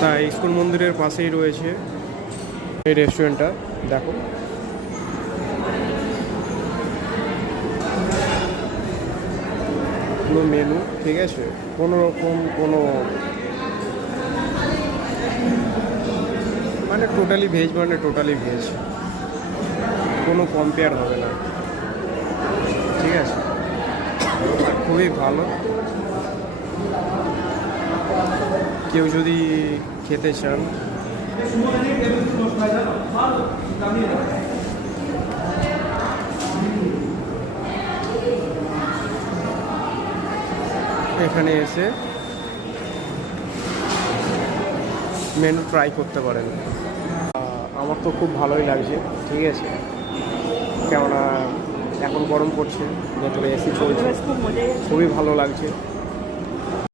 তাই স্কুল মন্দিরের পাশেই রয়েছে এই রেস্টুরেন্টটা। দেখো পুরো মেনু, ঠিক আছে, কোনো রকম কোনো মানে টোটালি ভেজ, মানে টোটালি ভেজ, কোনো কম্পেয়ার হবে না, ঠিক আছে। আর খুবই ভালো, কেউ যদি খেতে চান এখানে এসে মেনু ট্রাই করতে পারেন। আমার তো খুব ভালোই লাগছে, ঠিক আছে, কেননা এখন গরম পড়ছে, ভেতরে এসি চলছে, খুবই ভালো লাগছে।